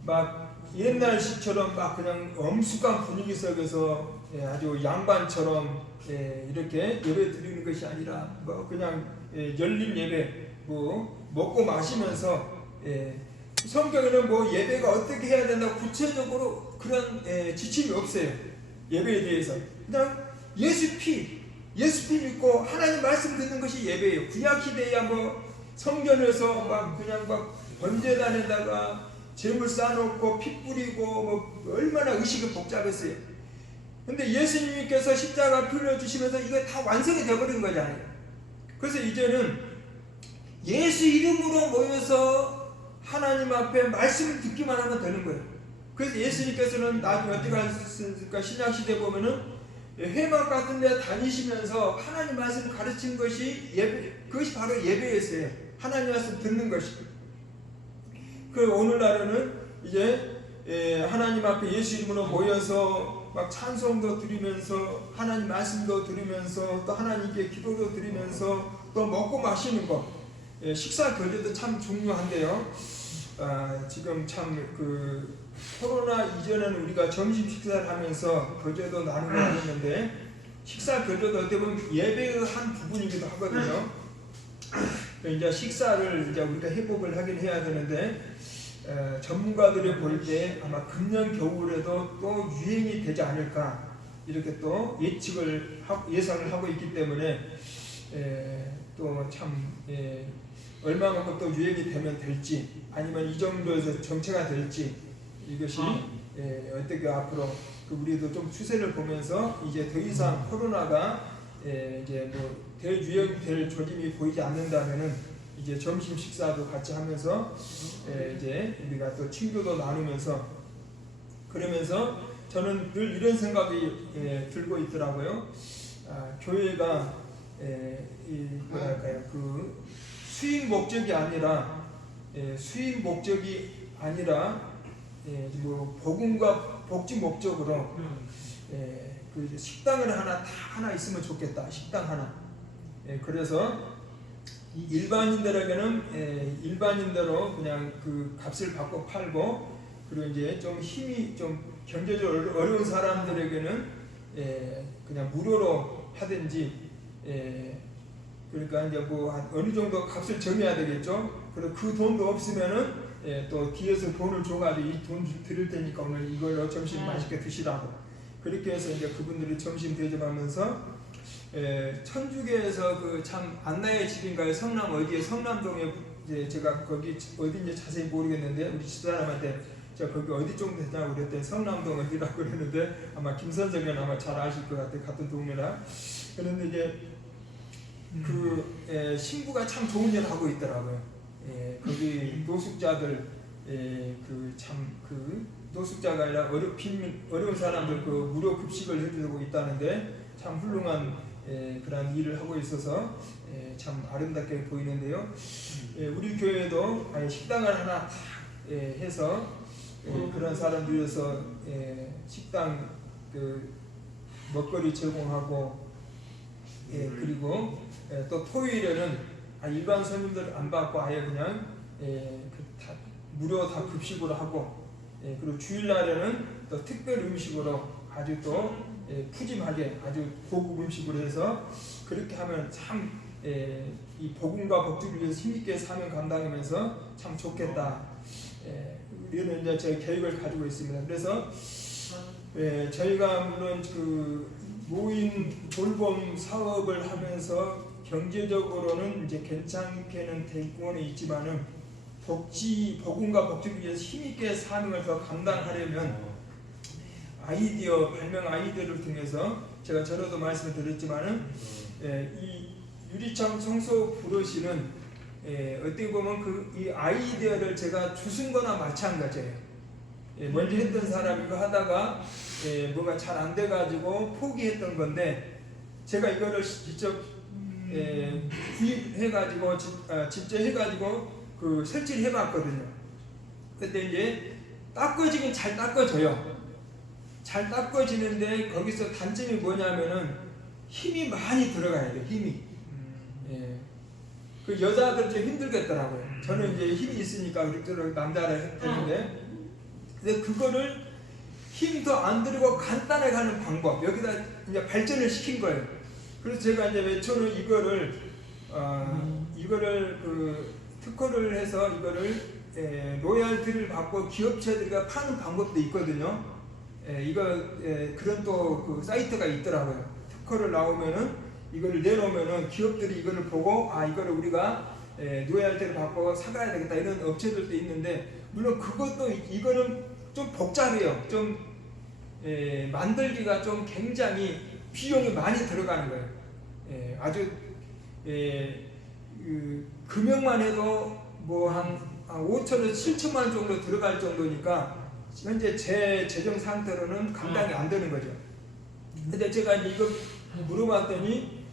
막 옛날식처럼 막 그냥 엄숙한 분위기 속에서 아주 양반처럼 이렇게 예배 드리는 것이 아니라 뭐 그냥 열린 예배, 먹고 마시면서, 성경에는 뭐 예배가 어떻게 해야 된다 구체적으로 그런 지침이 없어요. 예배에 대해서 그냥 예수 피 믿고 하나님 말씀 듣는 것이 예배예요. 구약 시대야 뭐 성전에서 막 그냥 막 번제단에다가 재물 쌓아놓고 피 뿌리고 뭐 얼마나 의식이 복잡했어요. 근데 예수님께서 십자가 피를 주시면서 이거 다 완성이 되어버린 거잖아요. 그래서 이제는 예수 이름으로 모여서 하나님 앞에 말씀을 듣기만 하면 되는 거예요. 그래서 예수님께서는 나중에 어떻게 하셨을까? 신약시대 보면은 회막 같은 데 다니시면서 하나님 말씀을 가르친 것이 그것이 바로 예배였어요. 하나님 말씀 듣는 것이. 그 오늘날에는 이제 하나님 앞에 예수 이름으로 모여서 막 찬송도 드리면서 하나님 말씀도 들으면서 또 하나님께 기도도 드리면서 또 먹고 마시는 것, 식사 교제도 참 중요한데요. 지금 참 그 코로나 이전에는 우리가 점심 식사를 하면서 교제도 나누고 그랬는데 식사 교제도 어떻게 보면 예배의 한 부분이기도 하거든요. 이제 식사를 이제 우리가 회복을 하긴 해야 되는데 전문가들이 볼 때 아마 금년 겨울에도 또 유행이 되지 않을까 이렇게 또 예상을 하고 있기 때문에 또 참 얼마만큼 또 유행이 되면 될지 아니면 이 정도에서 정체가 될지 이것이 어떻게 앞으로 우리도 좀 추세를 보면서 이제 더 이상 코로나가 이제 뭐 대유행될 조짐이 보이지 않는다면은 이제 점심 식사도 같이 하면서 이제 우리가 또 친교도 나누면서 그러면서 저는 늘 이런 생각이 들고 있더라고요. 교회가 뭐랄까요 그 수익 목적이 아니라 뭐 복음과 복지 목적으로 그 식당을 하나 있으면 좋겠다. 식당 하나. 그래서 일반인들에게는 일반인대로 그냥 그 값을 받고 팔고 그리고 이제 좀 힘이 좀 경제적으로 어려운 사람들에게는 그냥 무료로 하든지 그러니까 이제 뭐 어느 정도 값을 정해야 되겠죠. 그리고 그 돈도 없으면은 또 뒤에서 돈을 줘가지고 이 돈 드릴 테니까 오늘 이걸로 점심 맛있게 드시라고 그렇게 해서 이제 그분들이 점심 대접하면서 천주교에서 그 참 안나의 집인가요? 성남 어디에 성남동에 이제 제가 거기 어디인지 자세히 모르겠는데 우리 집사람한테 제가 거기 어디 정도 되냐고 그랬더니 성남동 어디라고 그랬는데 아마 김선정은 아마 잘 아실 것 같아요. 같은 동네라. 그런데 이제 그 신부가 참 좋은 일을 하고 있더라고요. 거기 노숙자들 그 참 그 노숙자가 아니라 어려운 사람들 그 무료 급식을 해주고 있다는데 참 훌륭한 그런 일을 하고 있어서 참 아름답게 보이는데요. 우리 교회도 식당을 하나 해서 그런 사람들에서 식당 그 먹거리 제공하고 그리고 또 토요일에는 일반 손님들 안 받고 아예 그냥 무료 다 급식으로 하고 그리고 주일날에는 또 특별 음식으로 아주 또 푸짐하게 아주 고급 음식으로 해서 그렇게 하면 참 이 복음과 복지를 위해서 힘있게 사명 감당하면서 참 좋겠다. 우리는 이제 제 계획을 가지고 있습니다. 그래서 저희가 물론 그 노인 돌봄 사업을 하면서 경제적으로는 이제 괜찮게는 되고는 있지만은 복음과 복지를 위해서 힘있게 사명을 더 감당하려면 발명 아이디어를 통해서 제가 전에도 말씀을 드렸지만은 이 유리창 청소 브러쉬는 어떻게 보면 이 아이디어를 제가 주신 거나 마찬가지예요. 먼저 했던 사람이 이거 하다가 뭐가 잘 안 돼가지고 포기했던 건데 제가 이거를 직접 구입해가지고 직접 해가지고 그 설치를 해봤거든요. 그때 이제 닦아지긴 잘 닦아져요. 잘 닦아지는데 거기서 단점이 뭐냐면은 힘이 많이 들어가야 돼요. 힘이. 그 여자들 좀 힘들겠더라고요. 저는 이제 힘이 있으니까 그렇게 남자를 했는데 근데 그거를 힘도 안 들이고 간단하게 하는 방법 여기다 이제 발전을 시킨 거예요. 그래서 제가 이제 외초는 이거를 그 특허를 해서 이거를 로열티를 받고 기업체들과 파는 방법도 있거든요. 그런 또 그 사이트가 있더라고요. 특허를 나오면은 이거를 내놓으면은 기업들이 이거를 보고 이거를 우리가 로열티를 받고 사가야 되겠다 이런 업체들도 있는데 물론 그것도 이거는 좀 복잡해요. 좀 만들기가 좀 굉장히 비용이 많이 들어가는 거예요. 아주 금액만 해도 뭐 한 5천에서 7천만 원 정도 들어갈 정도니까 현재 제 재정 상태로는 감당이 안 되는 거죠. 근데 제가 이거 물어봤더니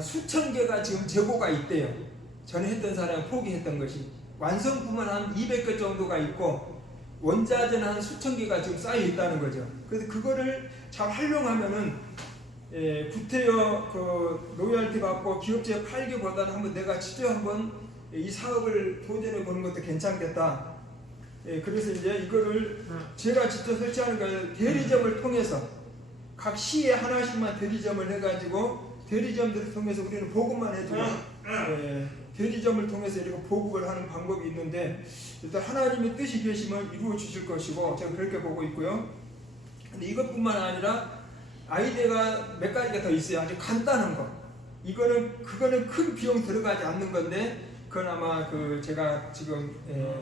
수천 개가 지금 재고가 있대요. 전에 했던 사람이 포기했던 것이 완성품은 한 200개 정도가 있고 원자재는 한 수천 개가 지금 쌓여 있다는 거죠. 그래서 그거를 잘 활용하면은 구태여 그 로열티 받고 기업체에 팔기보다는 한번 내가 직접 한번 이 사업을 도전해 보는 것도 괜찮겠다. 그래서 이제 이거를 제가 직접 설치하는 걸 대리점을 통해서 각 시에 하나씩만 대리점을 해가지고 대리점들을 통해서 우리는 보급만 해주고 대리점을 통해서 이렇게 보급을 하는 방법이 있는데 일단 하나님의 뜻이 계시면 이루어 주실 것이고 제가 그렇게 보고 있고요. 근데 이것뿐만 아니라 아이디어가 몇 가지가 더 있어요. 아주 간단한 거. 그거는 큰 비용 들어가지 않는 건데 그건 아마 그 제가 지금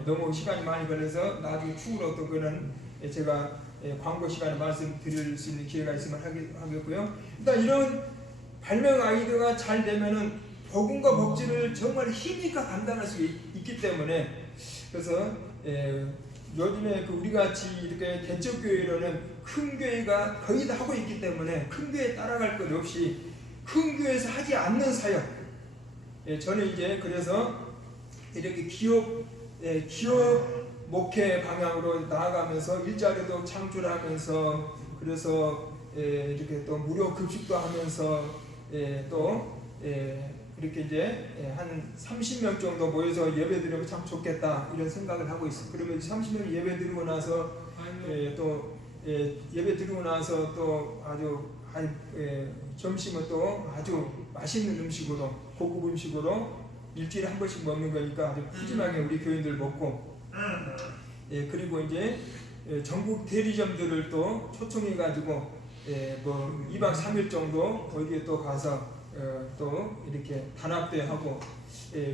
너무 시간이 많이 걸려서 나중에 추후로 또 그거는 제가 광고 시간에 말씀드릴 수 있는 기회가 있으면 하겠고요. 일단 이런 발명 아이디어가 잘 되면은 복음과 복지를 정말 힘있게 감당할 수 있기 때문에 그래서 요즘에 그 우리 같이 이렇게 개척교회로는 큰 교회가 거의 다 하고 있기 때문에 큰 교회에 따라갈 것 없이 큰 교회에서 하지 않는 사역. 저는 이제 그래서 이렇게 기업 목회 방향으로 나아가면서 일자리도 창출하면서 그래서 이렇게 또 무료 급식도 하면서 또 이렇게 이제 한 30명 정도 모여서 예배 드리면 참 좋겠다 이런 생각을 하고 있어요. 그러면 30명 예배 드리고 나서 또 예배 드리고 나서 또 아주 점심은 또 아주 맛있는 음식으로 고급 음식으로 일주일에 한 번씩 먹는 거니까 아주 푸짐하게 우리 교인들 먹고 그리고 이제 전국 대리점들을 또 초청해 가지고 뭐 2박 3일 정도 거기에 또 가서 또 이렇게 단합대하고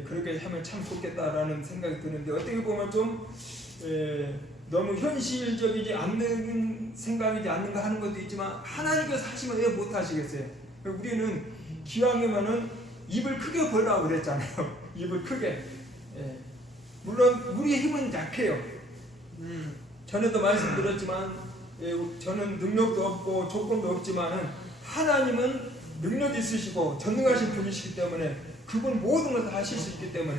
그렇게 하면 참 좋겠다라는 생각이 드는데 어떻게 보면 좀 너무 현실적이지 않는 생각이지 않는가 하는 것도 있지만 하나님께서 하시면 왜 못하시겠어요? 우리는 기왕이면은 입을 크게 벌라고 그랬잖아요. 입을 크게. 물론 우리의 힘은 약해요. 전에도 말씀드렸지만 저는 능력도 없고 조건도 없지만은 하나님은 능력 있으시고 전능하신 분이시기 때문에 그분 모든 걸 다 하실 수 있기 때문에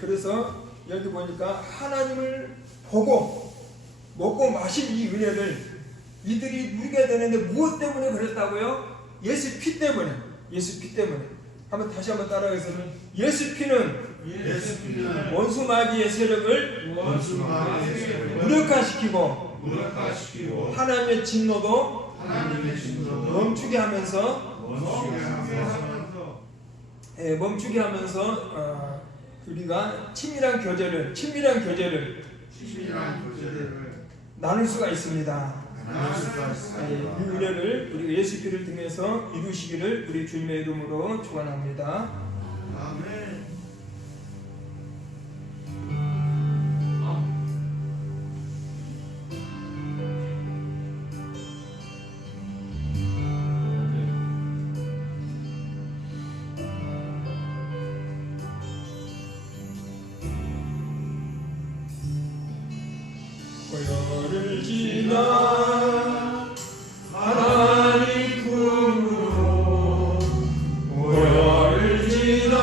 그래서 여기 보니까 하나님을 보고 먹고 마실 이 은혜를 이들이 누리게 되는데 무엇 때문에 그랬다고요? 예수 피 때문에. 예수 피 때문에. 다시 한번 따라해서는 예수 피는 원수 마귀의 세력을 무력화시키고 하나님의 진노도 멈추게 하면서 우리가 친밀한 교제를 나눌 수가 있습니다. 이 은혜를 우리가 예수 피를 통해서 이루시기를 우리 주님의 이름으로 축원합니다. 아멘. 고요를 지나 하나님 품으로 고요를 지나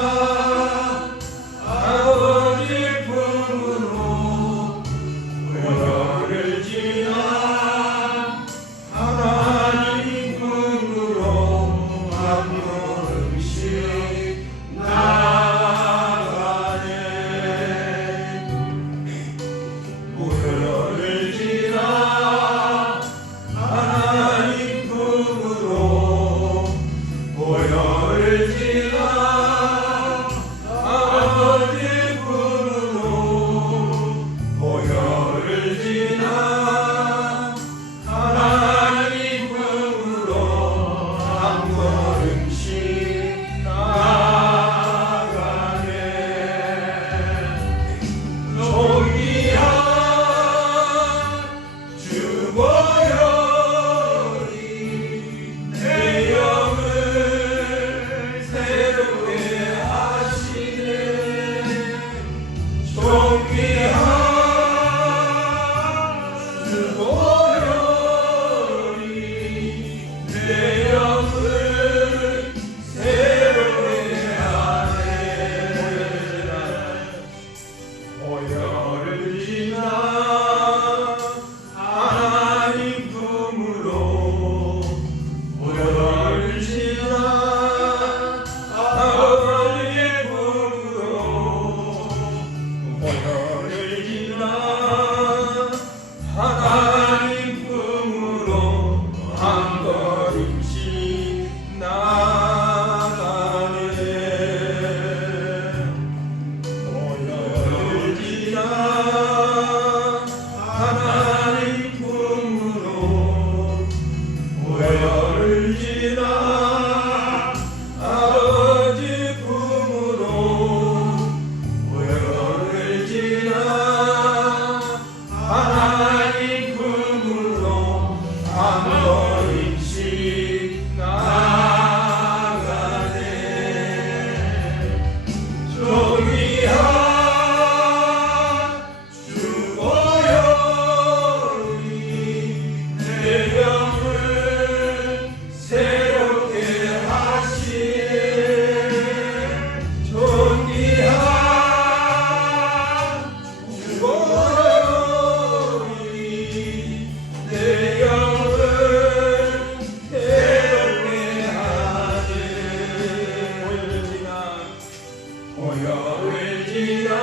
모여들지나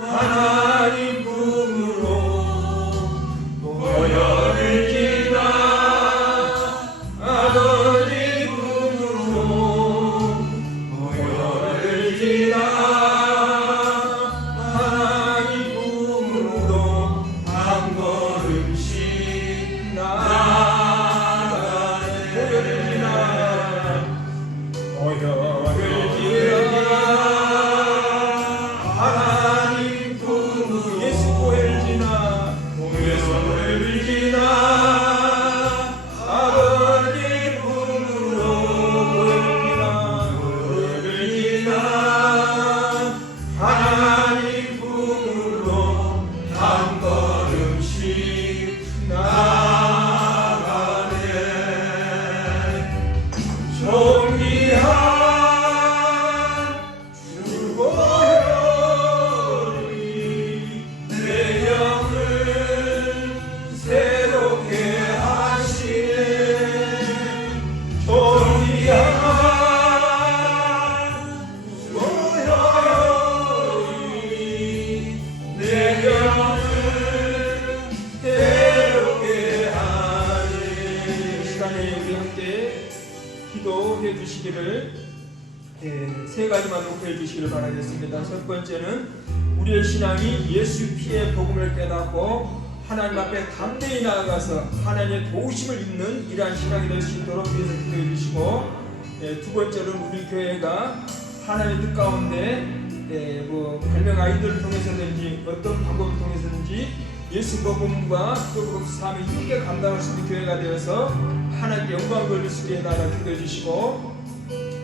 하나님 품으로 모여들지나 아버지 품으로 모여들지나 하나님 품으로 한 걸음씩 나아가네. 모여들지나 하나님 품으로 예수 모여들지나 아버지 품으로 모여들지나 하나님 품으로 한 걸음씩 나아가네. 존귀한 주보혈이 내 영을 새롭게 하시네. 존귀한 주보혈이 내 영을 새롭게 하네. 이 시간에 우리 함께 기도해 주시기를 세 가지만 놓고 해주시기를 바라겠습니다. 첫 번째는 우리의 신앙이 예수 피의 복음을 깨닫고 하나님 앞에 담대히 나아가서 하나님의 도우심을 입는 이러한 신앙이 될 수 있도록 위해서 기도해 주시고, 두 번째로는 우리 교회가 하나님의 뜻 가운데 발명 아이들을 통해서든지 어떤 방법을 통해서든지 예수 복음과 또 삶을 힘있게 감당할 수 있는 교회가 되어서 하나님께 영광 돌릴 수 있게 해달라 기도해 주시고,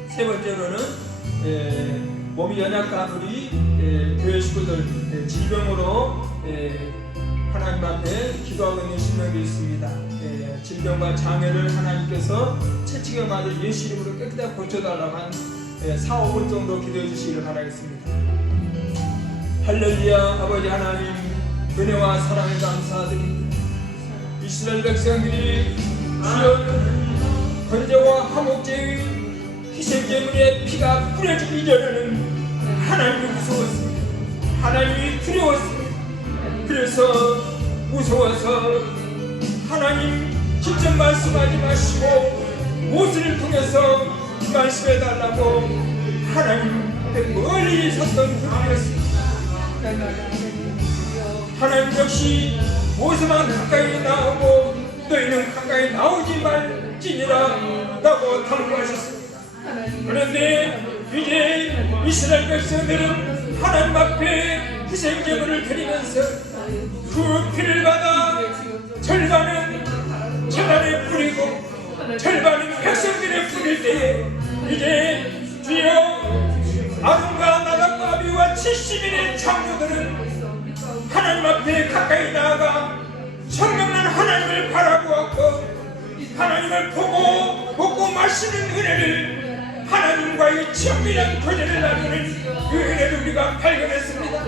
세 번째로는 몸이 연약한 우리 교회 식구들 질병으로 하나님 앞에 기도하고 있는 신명이 있습니다. 질병과 장애를 하나님께서 채찍에 맞아 예수 이름으로 깨끗하게 고쳐달라고 한 4, 5분 정도 기도해 주시기를 바라겠습니다. 할렐루야. 아버지 하나님, 은혜와 사랑을 감사드립니다. 이스라엘 백성들이 주여 번제와 화목제의 희생제물의 피가 뿌려지기 이전에는 하나님이 무서웠습니다. 하나님이 두려웠습니다. 그래서 무서워서 하나님 직접 말씀하지 마시고 모세를 통해서 말씀해달라고 하나님 앞에 멀리 섰던 분이었습니다. 하나님 역시 모세만 가까이 나오고 너희는 가까이 나오지 말지니라 라고 당부하셨습니다. 그런데 이제 이스라엘 백성들은 하나님 앞에 희생제물을 드리면서 그 피를 받아 절반은 재단에 뿌리고 절반은 백성들에 뿌릴 때에 이제 주여 아론과 나답과 아비후와 70인의 장로들은 하나님 앞에 가까이 나아가 성령난 하나님을 바라보았고 하나님을 보고 먹고 마시는 은혜를 하나님과의 친밀한 교제를 나누는 그 은혜를 우리가 발견했습니다.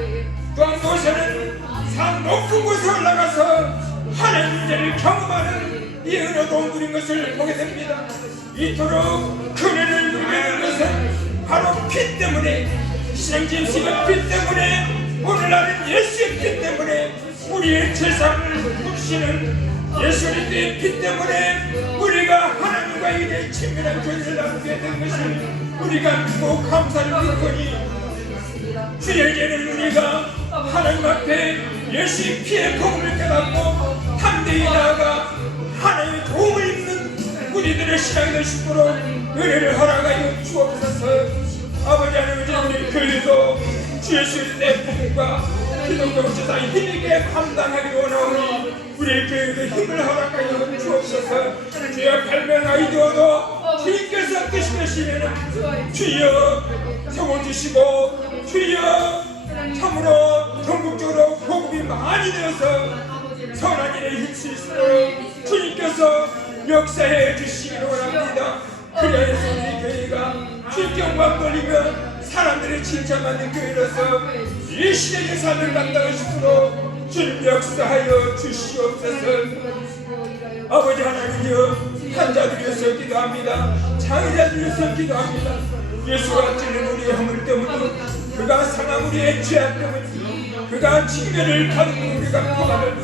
또한 모세는 산 높은 곳에 올라가서 하나님 은혜를 경험하는 이 은혜도 누린 것을 보게 됩니다. 이토록 그 은혜를 누리게 된 것은 바로 피 때문에, 희생짐승의 피 때문에, 오늘날은 예수의 피 때문에, 우리의 죄상을 묻히는 예수 그리스도의 피 때문에 우리가 하나님과 이제 친밀한 교제를 나누게 된 것을 우리가 믿고 감사를 드리거니, 주에게는 우리가 하나님 앞에 예수의 피의 복음을 깨닫고 담대히 나아가 하나님의 도움을 입는 우리들의 신앙이 될 수 있도록 은혜를 허락하여 주옵소서. 아버지 하나님, 우리 교회도 주 예수 그리스도의 복음과 기독교 제사의 힘있게 감당하기 원하오니 우리 교회에 힘을 허락하여 주옵소서. 주여 발명 아이디어도 주님께서 뜻이시면 주여 성원 주시고 주여 참으로 전국적으로 복음이 많이 되어서 선한 일에 힘쓰시도록 주님께서 역사해 주시기를 원합니다. 그래서 우리 교회가 주경만 돌리면 사람들의 칭찬받는 교회로서 이 시대의 삶을 감당할 수 있도록 주님 역사하여 주시옵소서. 아버지 하나님이여, 환자들 위해서 기도합니다. 장애자들 위해서 기도합니다. 예수가 찔린 우리의 허물 때문에, 그가 상한 우리의 죄악 때문에, 그가 징계를 받은 우리가 고난을,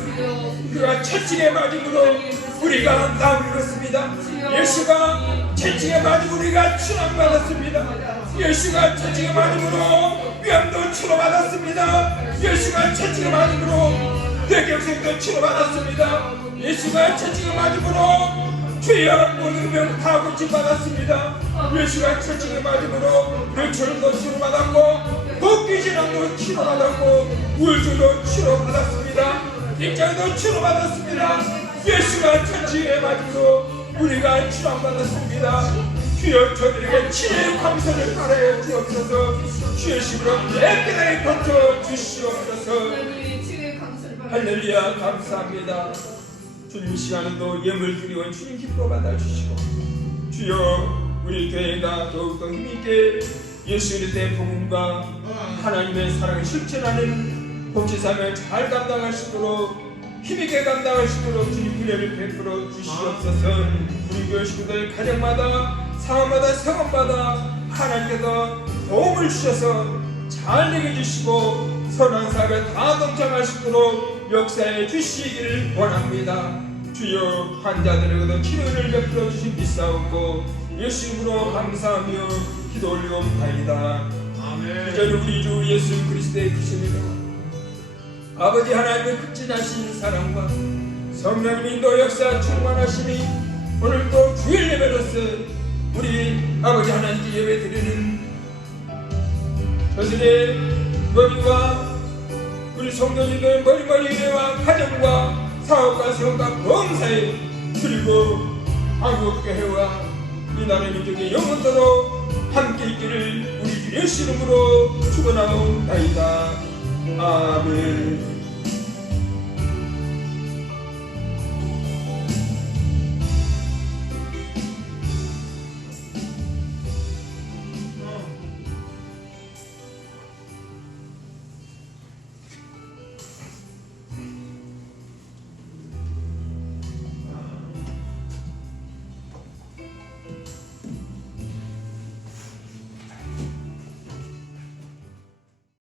그가 채찍에 맞음으로 우리가 나음을 입었습니다. 예수가 채찍에 맞은 우리가 추앙받았습니다. 예수가 채찍에 맞음으로 위암도 치료받았습니다. 예수가 채찍에 맞음으로 뇌경색도 치료받았습니다. 예수가 채찍에 맞음으로 죄와 모든 병 다 고침받았습니다. 예수가 채찍에 맞음으로 뇌출도 치료받았고 복귀질환도 치료받았고 우울증도 치료받았습니다. 입장도 치료받았습니다. 예수가 채찍에 맞음으로 우리가 치료받았습니다. 주여 저들에게 치료의 감사를 바라여 주옵소서. 주의 심으로 깨끗하게 고쳐 주시옵소서. 할렐루야 감사합니다. 주님 시간에도 예물 드리온 주님 기뻐 받아주시고, 주여 우리 교회가 더욱더 힘있게 예수 그리스도의 복음과 하나님의 사랑을 실천하는 복지사명을 잘 감당할 수 있도록 힘있게 감당할 수 있도록 주님 은혜를 베풀어 주시옵소서. 우리 교회 식구들 가정마다 상황마다 상황마다 하나님께서 도움을 주셔서 잘 되게 주시고 선한 사역을 다 동참할 수 있도록 역사해 주시기를 원합니다. 주여 환자들에게도 치료를 베풀어 주신 믿사옵고 예수 이름으로 감사하며 기도 올리옵나이다. 이제는 우리 주 예수 그리스도의 크신 아버지 하나님의 극진하신 사랑과 성령님 인도 역사 충만하심이 오늘도 주일 예배로서 우리 아버지 하나님께 예배드리는 저들의 머리와 우리 성도님들 머리머리 예배와 가정과 사업과 세움과 범사에 그리고 한국교회와 이 나라 민족의 영원토록 함께 있기를 우리 주 예수 이름으로 축원하옵나이다. 아멘.